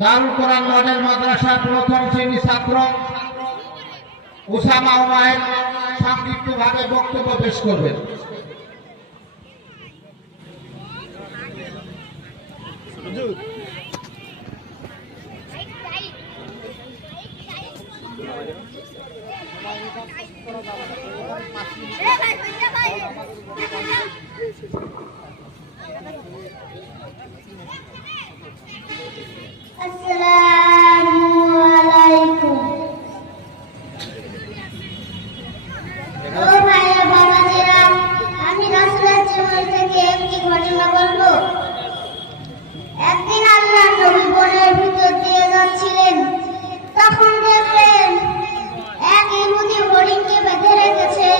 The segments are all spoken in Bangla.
দারুল কোরআন মডেল মাদ্রাসার প্রথম শ্রেণী ছাত্র উসামা ওমায়ের সংক্ষিপ্তভাবে বক্তব্য পেশ করবেন। আমি রাসূলের জীবন থেকে একটি ঘটনা বলবো। একদিন আল্লাহর নবী বনের ভিতর দিয়ে যাচ্ছিলেন, তখন দেখলেন এক ইহুদি হরিণকে বেঁধে রেখেছে।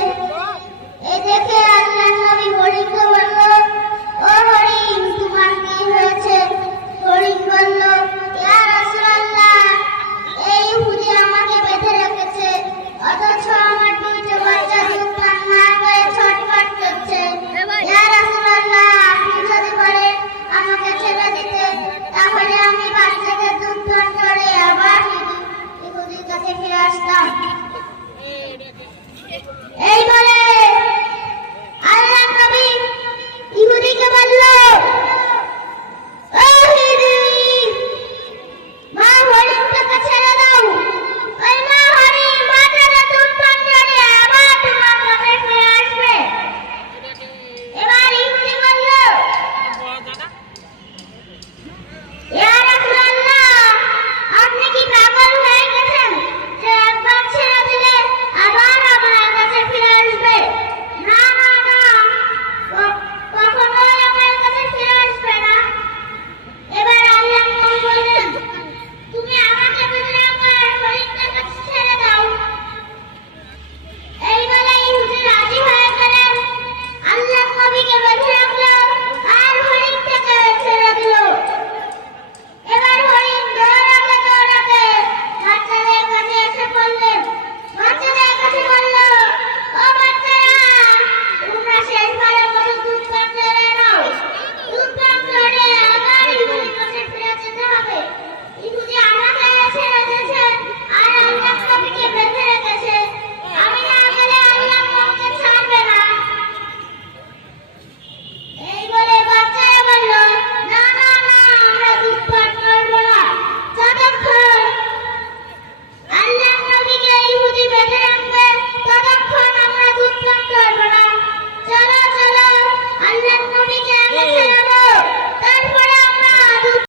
এই দেখে আল্লাহর নবী হরিণকে বলল, ও হরিণ, তোমার কি হয়েছে? হরিণ বলল, ইয়া রাসূলুল্লাহ, এই ইহুদি আমাকে বেঁধে রেখেছে, অথচ আমার দুইটা বাচ্চা দুধ পান না করে ছটফট করছে। ইয়া রাসূলুল্লাহ, আপনি যদি পারেন আমাকে ছেড়ে দিতে, তাহলে আমি বাচ্চাদের দুধ পান করে আবার ইহুদির কাছে ফিরে আসতাম।